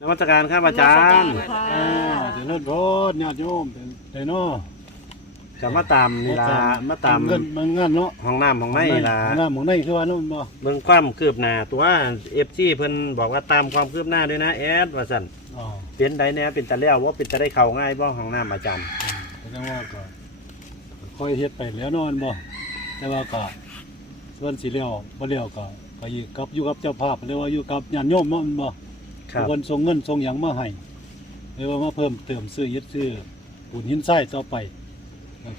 นมัสการครับอาจารย์ค่ะอ่าเจริญพรญาติโยมแต่เนาะจะมาตามนี่ล่ะมาตามเงินมันงานเนาะห้องน้ำห้องในล่ะงานหมองในคือว่าเนาะมันบ่เบิ่งความคืบหน้าตัวเอฟซีเพิ่นบอกว่าตามความคืบหน้าด้วยนะแอดว่าสั่นอ๋อเป็นไดแน่เป็นตะแล้วว่าเป็นตะได้เข้าง่ายบ่ห้องน้ำอาจารย์แสดงว่าก็ค่อยเฮ็ดไปแล้วเนาะมันบ่แต่ว่าก็ส่วนสิแล้วบ่แล้วก็ก็อยู่กับอยู่กับเจ้าภาพเรียกว่าอยู่กับญาติโยมเนาะมันบ่ ครับทุกคนส่งเงินส่งหยังมาให้เรียกว่ามาเพิ่มเติมซื้อยึดซื้อปูนหินทรายต่อไป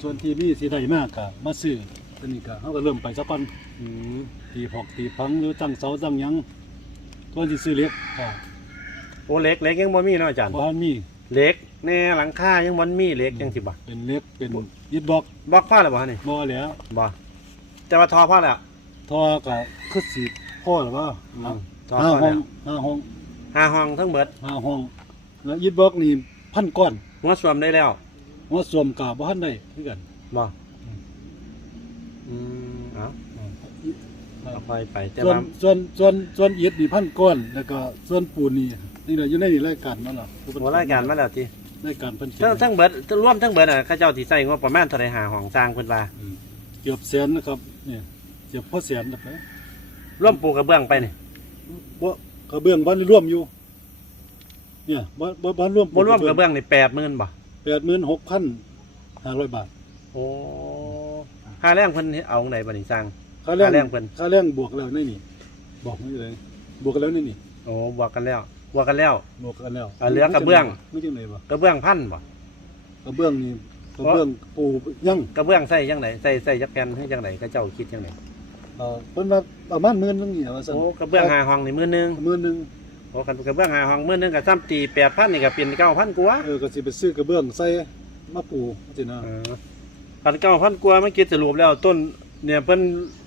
ส่วนที่มีสิได้มากก็มาซื้อตอนนี้ก็เฮาก็เริ่มไปซะก่อนอืมตีพอกตีพังหรือตั้งเสาตั้งหยังตัวที่ซื้อเหล็กก็โอ้เหล็กเหล็กยังบ่มีเนาะอาจารย์บ่ทันมีเหล็กแน่หลังคายังบ่มีเหล็กจังสิบ่เป็นเหล็กเป็นยึดบล็อกบล็อกพ่อแล้วบ่ฮะนี่บ่แล้วบ่แต่ว่าทอพ่อแล้วทอก็คือสิพ่อหรือว่าอืมทอห้าพ่อห้อแล้งวห้าห้อง ห้าห้องทั้งเบิดห้าห้องแล้วยึดบล็อกนี่พันก้อนหัวสวมได้แล้วหัวสวมกาบ่ทันได้คือกันบ่อืมอืมเอ้าเอาค่อยไปแต่ส่วนว่าส่วนส่วนส่วนอิฐนี่พันก้อนแล้วก็ส่วนปูนนี่นี่แหละอยู่ในนี่รายการมันล่ะโอ้รายการมาแล้วติรายการเพิ่นเขียนทั้งทั้งเบิดรวมทั้งเบิดอะเขาเจ้าที่ใส่งบประมาณเท่าไหร่หาห้องสร้างเพิ่นว่าอืมเกือบแสนนะครับเนี่ยเกือบพอแสนนะไปร่วมปูกระเบื้องไปนี่บ่ กระเบื้องบ้านนี่ร่วมอยู่ เนี่ยบ้านบ้านร่วมบ่ร่วมกระเบื้องนี่แปดหมื่นบ่แปดหมื่นหกพันห้าร้อยบาท โอ้ค่าแรงเพิ่นเอาไหนบัดนี้สร้างค่าแรงค่าแรงเพิ่นค่าแรงบวกแล้วนี่นี่บอกนี่เลยบวกกันแล้วนี่นี่โอ้บวกกันแล้วบวกกันแล้วบวกกันแล้วอ่าเหลือกระเบื้องไม่จังไหนบ่กระเบื้องพันบ่กระเบื้องนี่กระเบื้องปูยังกระเบื้องใส่จังไดใส่ใส่จักแผ่นให้จังไดเขาเจ้าคิดจังได เอ่อเพิ่นว่าประมาณหมื่นนึงนี่ว่าซั่นโอ้กระเบื้องหาห้องนี่มื้อนึงหมื่นนึงโอ้คันกระเบื้องหาห้องมื้อนึงก็ซ้ำตี8,000นี่ก็เป็น9,000กว่าเออก็สิไปซื้อกระเบื้องใส่มาปูจังซี่นะเออคัน9,000กว่ามันคิดสรุปแล้วต้นเนี่ยเพิ่น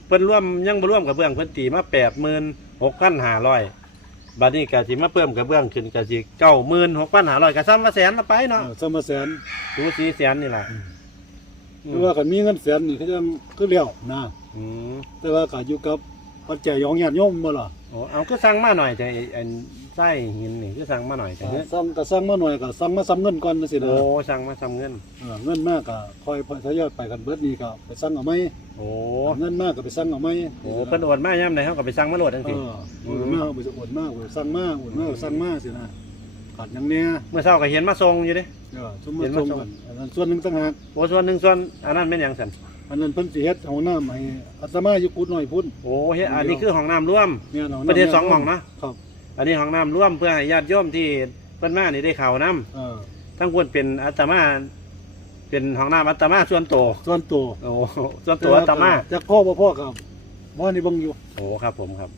เพิ่นร่วมยังบ่ร่วมกระเบื้องเพิ่นตีมา86,500บัดนี้ก็สิมาเพิ่มกระเบื้องขึ้นก็สิเก้าหมื่นหกพันห้าร้อยก็ซ้ำมาแสนละไปเนาะเออสมาแสนดูสีแสนนี่แหละคือว่าคันมีเงินแสนนี่เขาจะคือแล้วนะ อืมแต่ว่าก็อยู่กับปัจจัยของญาติโยมบ่ล่ะโอ้เอาก็สั่งมาหน่อยแต่ไอ้ไอ้ไส้หินนี่ก็สั่งมาหน่อยแต่เนี้ยสั่งก็สั่งมาหน่อยก็สั่งมาซ้ำเงินก่อนจังซี่โอ้นะสั่งมาทำเงินเออเงินมากก็คอยทยอยไปกันเบิดนี้ก็ไปสั่งเอาไหมโอ้เงินมากก็ไปสั่งเอาไหมโอ้เพิ่นโอนมาย่ำใดเขาก็ไปสั่งมาโหลดทั้งเอทีอโอนมากไปโอนมากไปสั่งมากโอนมากไปสั่งมากสินะขาดหยังเนี้ยเมื่อเช้าก็เห็นมาส่งอยู่เดิเออสมมาส่งกันอันนั้นส่วนหนึงต่างหากโอ้ส่วนหนึ่งส่วนอันนั้นเป็นอย่างสัน อันนั้นเพิ่นสิเฮ็ดห้องน้ำให้อาตมาอยู่กุดหน่อยพุ่นโอ้เฮ็ดอันนี้คือห้องน้ำร่วม เนี่ยห้องประน้ำเด็นสองห้องเนาะ ครับอันนี้ห้องน้ำร่วมเพื่อให้ญาติโยมที่เพิ่นมานี่ได้ข่าวน้เออำทั้งควรเป็นอาตมา เป็นห้องน้ำอาตมาส่วนโตวส่วนตัวโอ้ส่วนตัวอาตมาจักพ่อบ่พ่อกับบ่นี่เบิ่งอยู่โอ้ครับผมครับ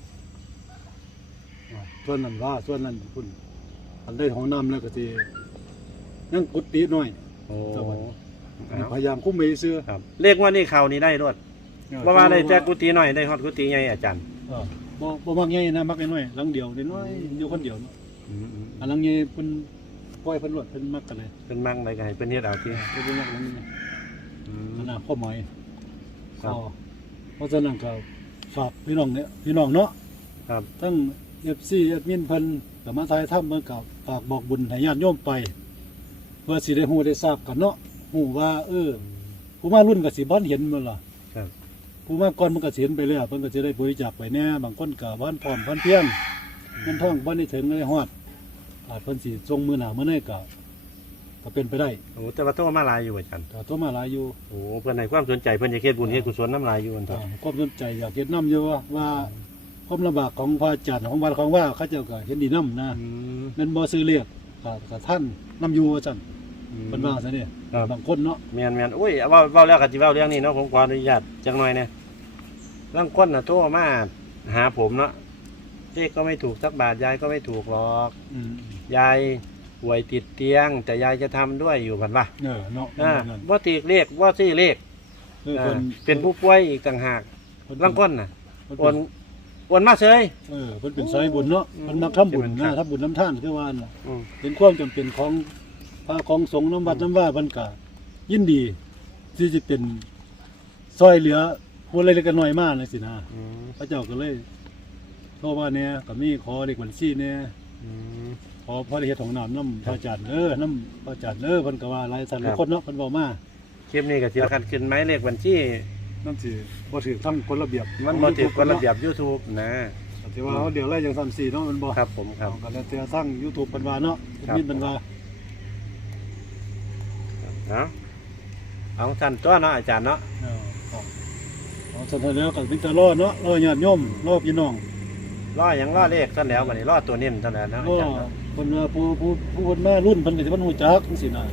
อ่าส่วนนั้นว่าส่วนนั้นพุ่นอันได้ห้องน้ำแล้วก็สิยังกุฏิน้อย โอ้ครับผมเอา พยายามคุ้มไปซื้อครับ เลขว่านี่เขานี่ได้รวดเพราะว่าได้แต่กุฏิหน่อยได้ฮอดกุฏิใหญ่อาจารย์เออบ่บ่มักใหญ่นะมักน้อยๆหลังเดียวน้อยๆอยู่คนเดียวเนาะอันหลังใหญ่เพิ่นปล่อยเพิ่นรวดเพิ่นมักกันเลยเป็นมั่งอะไรกันให้เป็นเฮ็ดเอาที่เพิ่นมักหลังนี้อืมอันน่ะข้อหมายครับก็เพราะฉะนั้นก็ฝากพี่น้องเนี่ยพี่น้องเนาะครับทั้ง FC แอดมินเพิ่นก็มาทายทำเพิ่นก็ฝากบอกบุญให้ญาติโยมไป เพื่อสิได้ฮู้ได้ทราบกันเนาะ ฮู้ว่า เออผู้มารุ่นก็สิบ่เห็นมื้อล่ะครับ ผู้มาก่อนมันก็สิเห็นไปแล้วเพิ่นก็สิได้บริจาคไปแน่บางคนก็บ้านพร้อมพันเพียงเงินทองบ่ได้ถึงได้ฮอดอาจเพิ่นสิส่งมื้อหน้ามื้อนี้ก็ก็เป็นไปได้โอ้แต่ว่าโตมาหลายอยู่อาจารย์ก็โทรมาหลายอยู่โอ้เพื่อนในความสนใจเพื่อนจะเฮ็ดบุญเฮ็ดกุศลน้ำลายอยู่อันต่ออ่าความสนใจอยากเห็นน้ำอยู่ว่าว่าความลำบากของพระอาจารย์ของวัดของว่าเขาเจ้าก็เห็นดีน้ำนะอืมนั่นบ่ซื้อเรียกก็ก็ท่านน้ำอยู่ว่าจัง เป็นว่าซะเนี่ยครับ บางคนเนาะแม่นแม่นอุ้ยเว้าเว้าแล้วก็สิเว้าเรื่องนี้เนาะผมขออนุญาตจังหน่อยเนี่ยบางคนน่ะโทรมาหาผมเนาะเลขก็ไม่ถูกสักบาทยายก็ไม่ถูกหรอกอืมยายป่วยติดเตียง แต่ยายจะทำด้วยอยู่พันว่าเออเนาะอ่านั่นว่าตีเลขว่าซื้อเลขเอออ่าเพิ่นเป็นผู้ป่วยอีกต่างหากเพิ่บางคนน่ะเพิ่นโอนโอนมาเฉย เออเพิ่นเป็นสายบุญเนาะอืม เพิ่นมักทำบุญเป็นครันะบทำบุญน้ำท่านคือว่าน่ะอืม เป็นความจำเป็นของ พระของสงฆ์น้ำวัดน้ำว่าเพิ่นก็ยินดีที่จะเป็นซอยเหลือผู้เล็กๆน้อยๆมากเลยสินะอืมพระเจ้าก็เลยโทรมาเนี่ยก็มีขอเด็กบัญชีเนี่ยอืมพอพอได้เฮ็ดของน้ำน้ำพระอาจารย์เด้อน้ำพระอาจารย์เด้อเพิ่นก็ว่าหลายสันหลายคนเนาะเพิ่นบอกมาคลิปนี้ก็สิว่ากันขึ้นไม้เลขบัญชีนั่นสิบ่ถือทั้งกฎระเบียบมันบ่ถือกฎระเบียบ YouTube นะถือว่าเขาเดี๋ยวไล่อย่างซ้ำสี่เนาะมันบ่ ครับผมครับ เอากันแล้วแต่ทั้ง YouTube เพิ่นว่าเนาะครับมีเพิ่นว่า เอาเอาสั้นตัวเนาะอาจารย์เนาะเออเอาเอาสันเทแล้วก็มีแต่รอเนาะรอญาติโยมรอพี่น้องล่อหยังล่อเลขสั้นแล้วบัดนี้ล่อตัวเน้นสั้นแล้วนะก็อาจารย์เนาะเพิ่นว่าผู้ผู้ผู้เพิ่นมารุ่นเพิ่นก็สิเพิ่นฮู้จักจังซี่นะ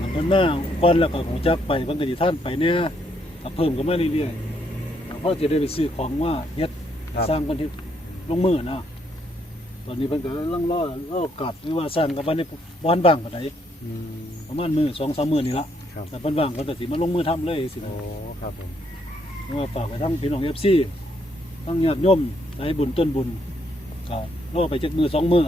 อันเพิ่นมาก่อนแล้วก็ฮู้จักไปเพิ่นก็สิท่านไปเนี่ยก็เพิ่มกันมาเรื่อยๆเพราะจะได้ไปซื้อของว่าเฮ็ดครับสร้างบันทึกลงมือนะตอนนี้เพิ่นก็กำลังรอรอโอกาสหรือว่าสร้างกับบ้านในบ้านบ้างปานใด อืมประมาณมือสองสามมือนี่ละครับแต่เพิ่นว่างเพิ่นก็สิมาลงมือทำเลยสิโอ้ครับผมว่าฝากไปทั้งพี่น้อง FC ทั้งญาติโยมใจบุญต้นบุญก็รอไปจักมือสองมือ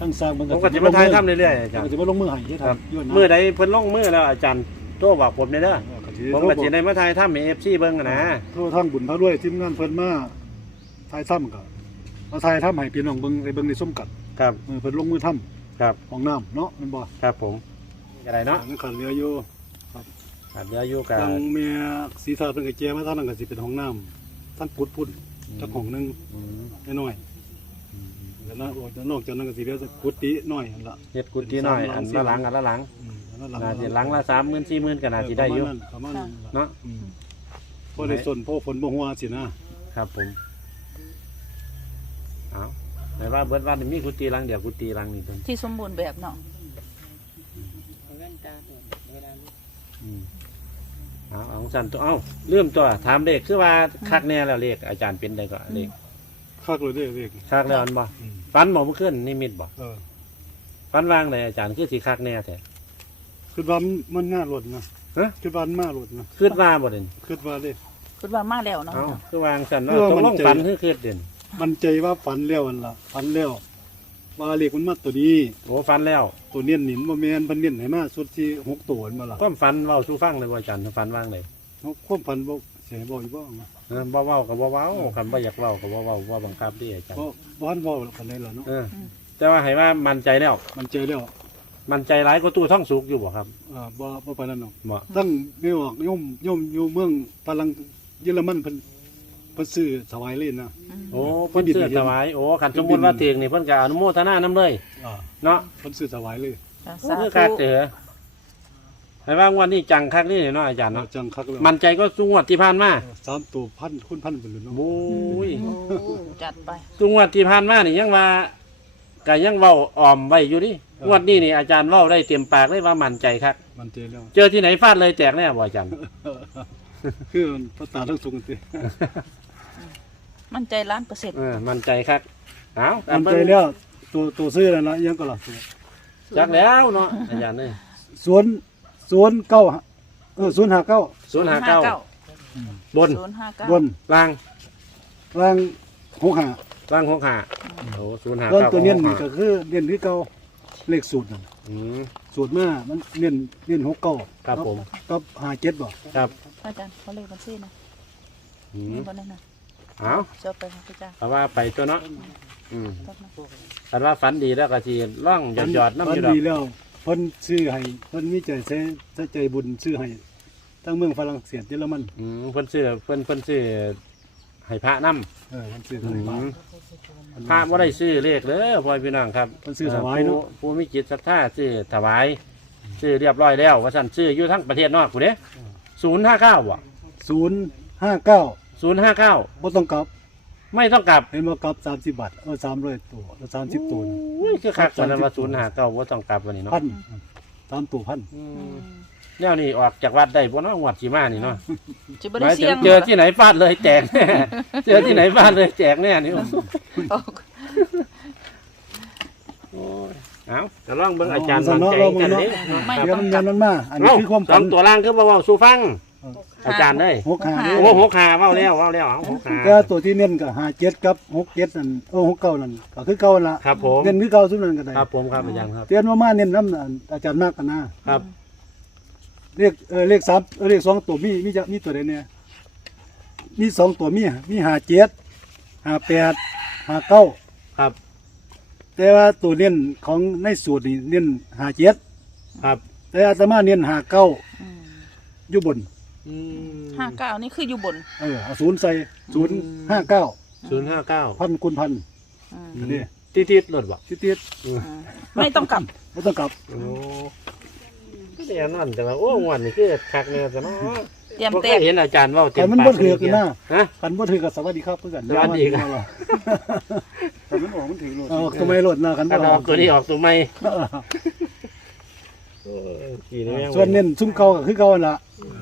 ทั้งสร้างเพิ่นผมก็สิมาทายทำเรื่อยๆอาจารก็ย์สิมาลงมือให้เฮ็ดครับทำย้อนนะมื้อใดเพิ่นลงมือแล้วอาจารย์โทรบอกผมได้เด้อก็สิผมก็สิได้มาทายทำให้ FC เบิ่งอะนะ โทรทั้งบุญพระด้วยทีมงานเพิ่นมาทายถ้ำก็มาทายถ้ำให้พี่น้องเบิ่งไปเบิ่งในส้มกัดครับ เออเพิ่นลงมือทำ ครับของน้ำเนาะแมันบ่ครับผมอะไรเนาะอันขันเรืออยู่ครับเดี๋ยวอยู่กับทางเมียสีทาเป็นกระเจียมาทางนั้นก็สิเป็นห้องน้ำท่านปุดพุ่นจักห้องหนึงอืมน้อยๆแล้วนอกจากนอกจากนั้นก็สิเหลือสักกุฏิน้อยหั่นละเฮ็ดกุฏิน้อยอันละหลังอันละหลังอืมอันนั้นหลังน่าจะหลังละ30,000 40,000ก็น่าสิได้อยู่ประมาณนั้นประมาณนั้นล่ะเนาะอืมพอได้สนพอฝนบ่หัวสินะครับผมเอา แต่ว่าเบิดวันนี่มีกุฏิหลังเดียวกุฏิหลังนี่เพิ่นที่สมบูรณ์แบบเนาะอืมเอาเอาสั่นตัวเอาเริ่มตัวถามเลขคือว่าคักแน่แล้วเลขอาจารย์เป็นได้ก็เลขคักเลยเด้อเด้อคักแล้วอันบ่อืมฟันบ่เมื่อคืนนิมิตบ่เออฟันวางเลยอาจารย์คือสิคักแน่แท้คิดว่ามันง่ายรถนะฮะคิดว่ามันมารถนะคิดว่าบ่เด่นคิดว่าเด้คิดว่ามาแล้วเนาะเอาคือวางสั่นคือเนาะว่าต้องมันลงใจฟันคือคิดเด่น มันใจว่าฝันแล้วอันล่ะฝันแล้วว่าเลขมันมาตัวนี้ โอ้ฟันแล้วตัวเนียนหนินบ่แม่นเพิ่นเนียนให้มาสุดที่หกตัวนั่นมาล่ะความฝันเว้าสู่ฟังเลยบ่อาจารย์ฟันวางเลยเขาความฝันบ่เสียบ่อยู่บ่เออบ่เว้าก็บ่เว้าคันบ่อยากเว้าก็บ่เว้าบ่บังคับเดิอาจารย์ เพราะบ่ทันเว้าปานใดล่ะเนาะเออ แต่ว่าให้ว่ามั่นใจแล้ว มันใจแล้วมั่นใจหลายกว่าตู้ท่องสุกอยู่บ่ครับอ่าบ่บ่ปานนั้นหรอกบ่ทั้งไม่ออกโยมโยมอยู่เมืองฝรั่งเยอรมันเพิ่นเพิ่นซื้อถวายเลยนะอืมโอ้เพิ่นซื้อถวายโอ้คันสมมุติว่าถึงนี่เพิ่นก็อนุโมทนานํเลย อ่าเนาะเพิ่นซื้อถวายเลยค่ะโอ้สาคือธุคักเด้อให้ว่างวันนี้จังคักนี่เนาะอาจารย์เอาเนาะจังคักแล้วมั่นใจก็สุงวดที่ผ่านมาสามตัวพันคุณพันเพิ่นเลยเนาะโอ้ยโอ้จัดไปสุงวดที่ผ่านมานี่ยังว่าก็ยังเว้าอ้อมไว้อยู่ดิงวดนี้นี่อาจารย์เว้าได้เต็มปากเลยว่ามั่นใจคักมันใจแล้วเจอที่ไหนฟาดเลยแตกแน่บ่อาจารย์คือมันภาษาทั้งสูงกันติ มั่นใจล้านเปอร์เซ็นต์เออมั่นใจคักเอามันใจแล้วตัวตัวซื้อแล้วนะยังก็ล่ะตัวจักแล้วเนาะอาจารย์เอ้ยสวนสวนเก้าเออสวนหาเก้าศูนย์ห้าเก้าบนศูนย์ห้าเก้าบนล่างล่างหกหาล่างหกห้าโอ้ศูนย์ห้าต้นเก้าตัวเน้นหนี่กก็ห้าคือเน้นที่เก้าเลขสูตรนั่นอืม สูตรมามันเน้นเน้นหกเก้าครับผม กับหาเจ็ดบ่ครับอาจารย์เขาเลขบัญชีนะอืม นี่คนนั้นนะ เอาเจ้าไปค่ะพี่จ้าเพราะว่าไปตัวเนาะอืมแป๊บนึงแต่ว่าฝันดีแล้วก็ทีร่องหยอดหยอดๆน้ำอยู่ดอกดีแล้วเพิ่นซื้อให้เพิ่นมีใจใช้ใช้ใจบุญซื้อให้ทั้งเมืองฝรั่งเศสเยอรมันอืมเพิ่นซื้อเพิ่นเพิ่นซื้อให้พระน้เออเพิ่นซื้อำอืให้มา มพระบ่ได้ซื้อเลขเด้อพ่อพี่น้องครับเพิ่นซื้อถวายเนาะผู้ผู้มีจิตศรัทธาซื้อถวายซื้อเรียบร้อยแล้ว ว่าซั่นซื้ออยู่ทั้งประเทศนอกกูเด้ศูนย์ห้าเก้าบ่ศูนย์ห้าเก้า ศูนย์ห้าเก้าบ่ต้องกลับไม่ต้องกลับเห็นว่ากลับสามสิบบาทเออสามร้อยตัวสามสิบตัวอุ้ยคือคักกว่านั้นว่าศูนย์ห้าเก้าว่าต้องกลับวันนี้เนาะพันสามตัวพันอือืมมแนวนี้ออกจากวัดได้บ่เนาะงวดสิมานี่เนาะจะบ่หได้มายถึเสี่ยงงเจอที่ไหนฟาดเลยแจกแน่เจอที่ไหนฟาดเลยแจกแน่นี่โอ้โอ้ยเอาจะลองเบิ่งอาจารย์มั่นใจกันเด้เนาะไม่เดี๋ยวต้อมังนกยัลันบมันมาอันนี้เอ้าคือความสฝัอนงตัวล่างคือบ่เว้าสู่ฟัง อาจารย์เด้ยหกห้าเด้โอ้หกขาเว้าแล้วเว้าแล้วเอาหกขาก็ตัวที่เน้นก็ห้าเจ็ดกับหกเจ็ดนั่นเออหกเก้านั่นก็คือเก้าละครับผมเน้นคือเก้าสุดนั่นก็ได้ครับผมครับอาจารย์ครับเตือนว่ามาเน้นน้ำอันอาจารย์มากกันนะครับเลขเออเลขสามเออเลขสองตัวมีมีจะมีตัวใดเนี่ยมีสองตัวมีมีห้าเจ็ดห้าแปดห้าเก้าครับ แต่ว่าตัวเน้นของในสูตรนี่เน้นหาเจ็ดครับ แต่อาตมาเน้นหาเก้าอืมอยู่บน อืมห้าเก้านี่คืออยู่บนเออเอาศูนย์ใส่ศูนย์ห้าเก้าศูนย์ห้าเก้าพันคูณพันอืมอันนี้ติดติดๆรถบ่ติดติดอืมไม่ต้องกลับๆไม่ต้องกลับโอ้ก็เดี๋ยวนั่นแต่ว่าโอ้งวันนี้คือคักเนี่ยแต่เนาะเตรียมบ่เตเครียยมเห็นอาจารย์เว่าเต็มแต่มันปาบ่ถือกันนะฮะกันบ่ถือกับสวัสดีครับเพื่อนสวัสดีครับ แต่มันออกมันถือโลดเออทำไมโลดนะกันถ้าบ่เราออออกกตัวนี้ออกตัวใหม่เออโอ้ยขี่นี่แม่งส่วนเน้นซุ้มเก่าก็คือเก่านั่นล่ะอืม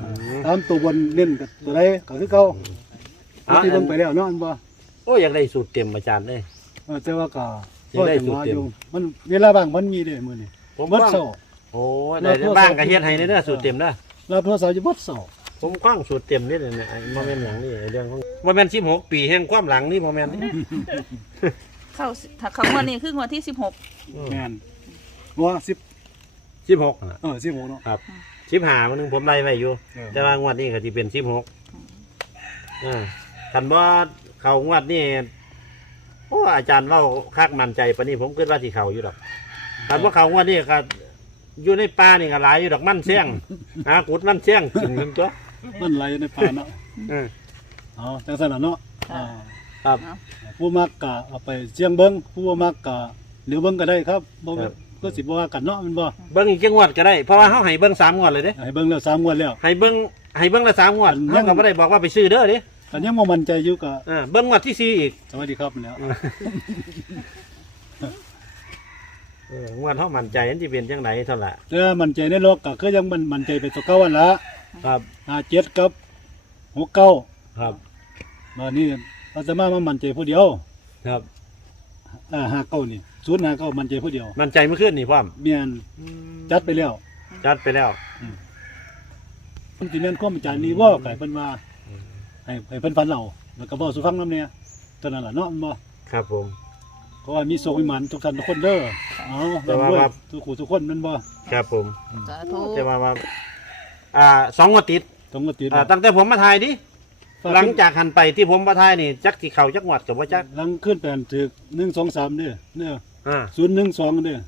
ตามตัวบนเน้นกับตัวใดก็คือเก่าอะ ที่ลงไปแล้วเนาะอันบ่โอ้ยอยากได้สูตรเต็มอาจารย์เลย เออแต่ว่าก็สิได้ก็จังหวะสูตรเต็มอยู่มันเวลาบางมันมีเด้มื้อนี้ผมเบิดคว้างเช้า โอ้ยได้แต่บ้างก็เฮ็ดให้เด้อสูตรเต็มเด้อรับโทรศัพท์อยู่เบิดเช้าผมคว้างสูตรเต็มนี่เลยเนี่ยไอ้โมเมนต์หลังนี่ไอ้เรื่องของโมเมนต์สิบหกปีแห่งความหลังนี่โมเมนต์นี่เข้าสิถ้าเข้างวดนี้คืองวดที่สิบหกแม่นว่า10สิบหกเออ16เนาะครับ สิบห้ามันหนึงผมไล่ไว้อยู่ เออ แต่ว่างวดนี้ก็ที่เป็นสิบหกอ่าคันบ่เขางวดนี่โอ้อาจารย์เว่าคักมั่นใจปะนี่ผมคิดว่าที่เขาอยู่ดอกคันว่าเขางวดนี้ก็อยู่ในป่านี่ก็หลายอยู่ดอกมันเสี่ยง หากุดมันเสี่ยงกินกันตัวมันไหลในป่าเนาะอืมเอาจังซั่นน่ะเนาะค่ะ อ่าครับ ผู้มักกะเอาไปเชียงเบิ้งผู้บ่มักกะเหลียวเบิ้งก็ได้ครับบ่ครับ ก็สิบ่ว่ากันเนาะแมันบ่เบิ้งอีกจังงวดก็ได้เพราะว่าเขาให้เบิ้งสามงวดเลยเด้ให้เบิ้งแล้ว3งวดแล้ว ให้เบิ้งให้เบิ้งละสามงวดยัเขางก็ไม่ได้บอกว่าไปซื้อเด้อเดิอันยังบ่มั่นใจอยู่ก็อ่าเบิ้งงวดที่สี่อีกสวัสดีครับแล้วเอองวดเขามั่นใจอันที่เป็นจังไหนเท่าไหร่แต่ว่ามั่นใจในโลกก็คือยังมันมั่นใจไปตัวเก่าอันละครับ57กับ69ครับมานี่อาตมามามั่นใจผู้เดียวครับอ่า59นี่ 059มั่นใจผู้เดียวมั่นใจเมื่อคืนนี่พ่อมเมียนจัดไปแล้วจัดไปแล้วมันสิแม่นความอาจารย์นี่ว่าไก่เพิ่นว่าให้ให้เพิ่นฟันเราแล้วก็เว้าสู่ฟังนำเนี่ยเท่านั้นล่ะเนาะแม่นบ่ครับผมเพราะว่ามีโชคมีหมันทุกท่านทุกคนเด้อเอาแต่ว่าร่ำรวยครับทุกคู่ทุกคนแมันบ่ครับผมสาธุแต่ว่าว่าอ่าสองงวดติดต้องมาติดอ่าตั้งแต่ผมมาถ่ายดิฝากหลังจากหันไปที่ผมมาถ่ายนี่จักที่เขาจักงวดกับว่าจักหลังขึ้นแปลนถึก1 2 3เด้อเด้อ ส่วนหนึ่งสองเนี่ย